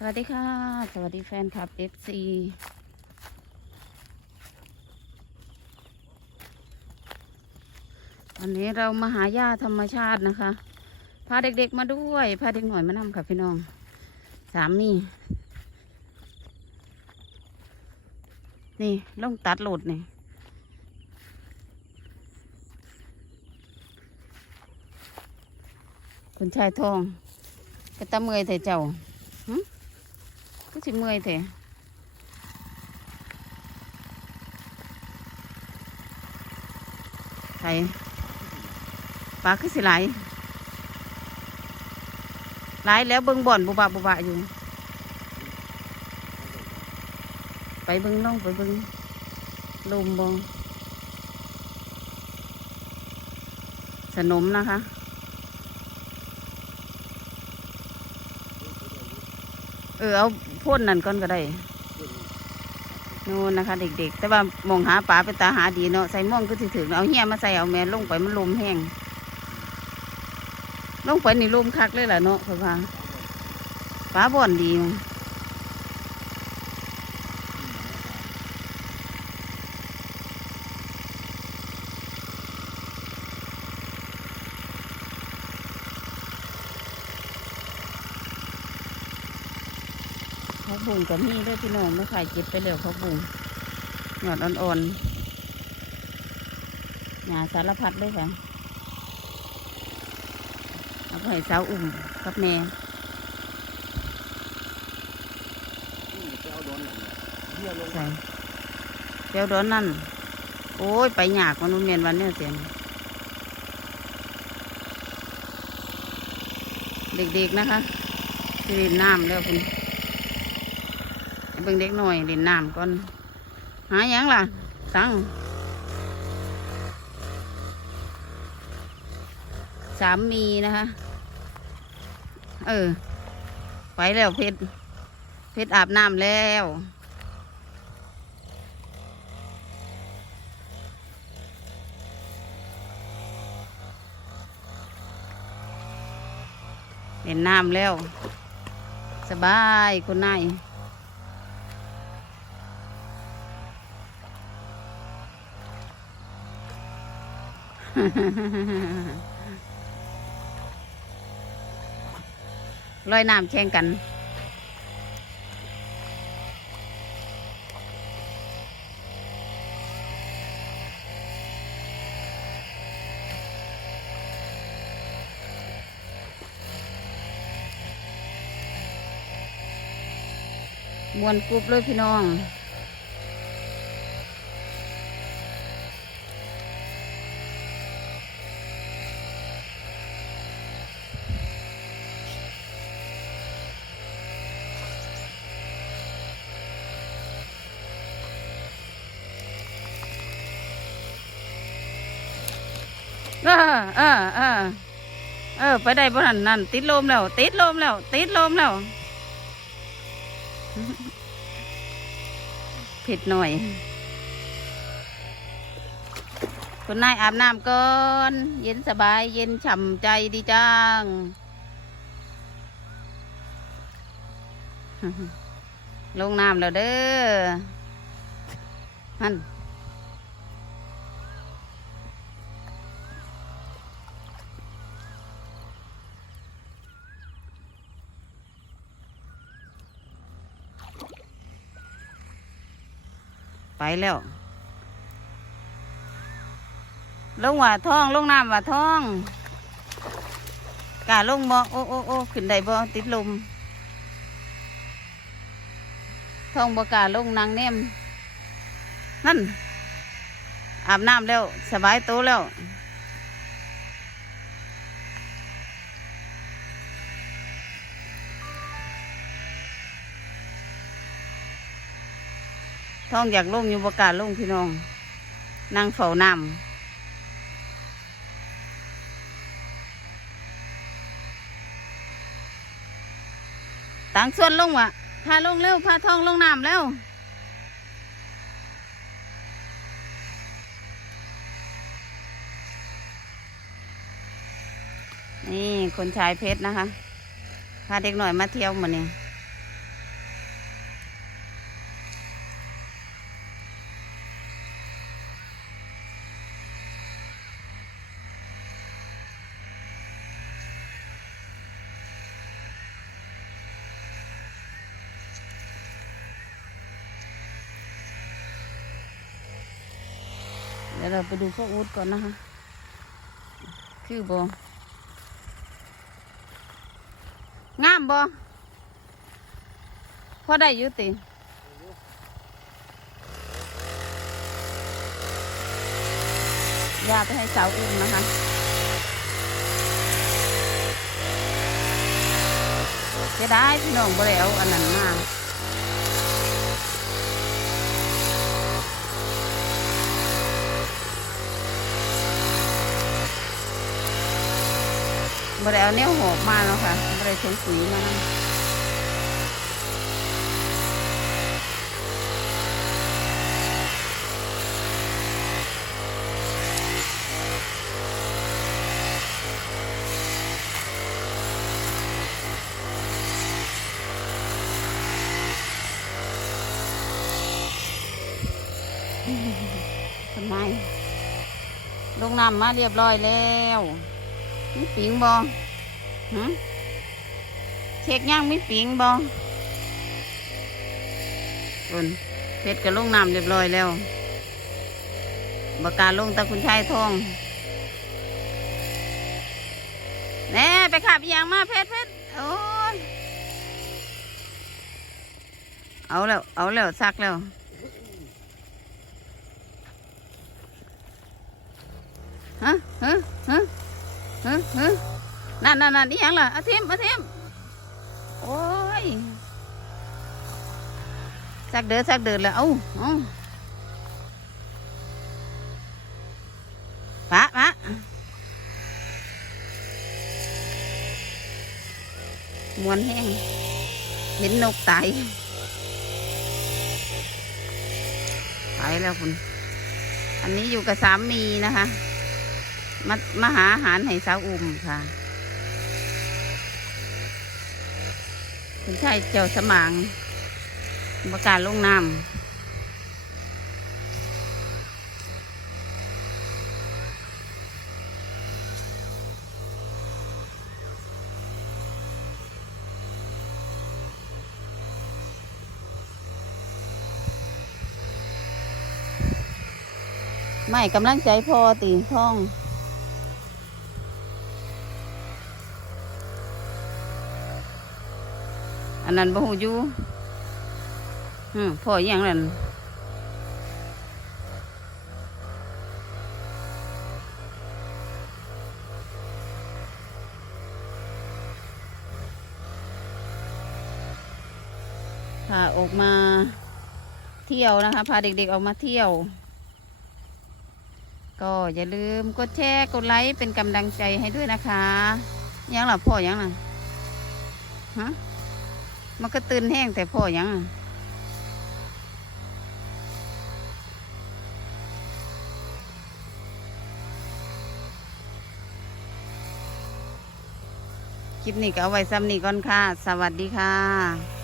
สวัสดีค่ะ สวัสดีแฟนคลับ FC วันนี้เรามาหาหญ้าธรรมชาตินะคะ พาเด็กๆมาด้วย พาเด็กหน่อยมานำค่ะพี่น้อง สามนี่ นี่ลงตัดโหลดนี่คุณชายทอง ก็ตะเมื่อยเถอะเจ้า หึก็สิเมื่อยเถอะใส่ปลาคือสิไหลายหลายแล้วเบิ่งบ่อนบุบะบุบะอยู่ ไปเบิ่งล่องไปเบิ่งลมบงสนมนะคะ เออเอาพ่นนั่นก่อนก็ได้นู่นนะคะ เด็ก ๆ แต่ว่ามองหาปลาเป็นตาหาดีเนาะใส่ม่วงก็ถือถึงเอาเหี้ยมาใส่เอาแม่ลงไปมันลมแห้งลงไปนี่ลมคักเลยแหละเนาะพ่อพาปลาบ่อนดีมั้ง เขาบุงกับนี่ด้วยพี่น้องไม่ขายเก็บไปแล้วเขาบุงหยอดอ่อนๆหยาสารพัดเลยค่ะเอาไปให้สาวอุ่มกับแม่ใส่เดี๋ยวโดนนั่น โอ้ย ไปหยากมันนุ่มเมียนวันเนี่ยเสียงเด็กๆนะคะที่เล่นน้ำแล้วคุณให้เบิ่งเด็กหน่อยเล่นน้ำก่อน หายังล่ะตังสามมีนะคะ เออ ไปแล้วเพชร เพชรอาบน้ำแล้วเล่นน้ำแล้ว สบายคุณนาย ลอยน้ำแข่งกัน มวนกรุบเลยพี่น้อง เออเออเออเออ ไปได้บ่ทันนั่นติดลมแล้ว ติดลมแล้ว ติดลมแล้วผิดหน่อยคุณนายอาบน้ำก่อนเย็นสบายเย็นฉ่ำใจดีจังลงน้ำแล้วเด้อฮัน ไปแล้ว ลงว่าท้อง ลงน้ำว่าท้องกาลงบ่โอ้โอ้โอ้ขึ้นได้บ่ติดลมท้องบกาลงนางเนมนั่น อาบน้ำแล้ว สบายโตวแล้ว ท้องอยากลงอยู่บกล้าศลงพี่น้อง นั่งเฝ้าน้ำต่างส่วนลงวะพาลงเร็วพาท้องลงน้ำแล้ว นี่คนชายเพชรนะคะ พาเด็กหน่อยมาเที่ยวมาเนี่ย ยวเราไปดูพวกอูดก่อนนะคะ คือบงามบพอได้อยุติยาไปให้สาวอุ้มนะคะจะได้พี่น้องบ่ได้เอาอันนั้นมา บ่ได้เอาแนวหอบมาแล้วค่ะบ่ได้ถุงปุ๋ยมานะทำไมลงน้ำมาเรียบร้อยแล้ว มีปิงบ่หึเช็คย่างมีปิงบ่คนเพชรก็ลงน้ำเรียบร้อยแล้วบการลงตะคุณชายทองแน่ไปขับยางมาเพชรเพชรโอ้ยเอาแล้ว เอาแล้วซักแล้วฮะฮะฮะ ฮะฮะนั่นนั่นนั่นนี่ยังล่ะอาทิมอาทิมโอ้ยสักเดือสักเดือแล้วเอ้าเอ้าปะปะมวนแห้งเห็นนกตายไปแล้วคุณ อันนี้อยู่กับสามีนะคะ มามาหาอาหารให้สาวอุ่มค่ะ คุณชายเจ้าสมางประกาศลงน้ำไม่กำลังใจพอตีท้อง อันนั้นบ่หูอยู่อืมพ่ออย่างนั้นพาออกมาเที่ยวนะคะพาเด็กๆออกมาเที่ยว ก็อย่าลืมกดแชร์กดไลค์เป็นกำลังใจให้ด้วยนะคะ ยังหลับพ่ออยังน่ะฮะ มันก็ตื่นแห้งแต่พ่อยังคลิปนี้ก็เอาไว้ซ้ำนี้ก่อนค่ะ สวัสดีค่ะ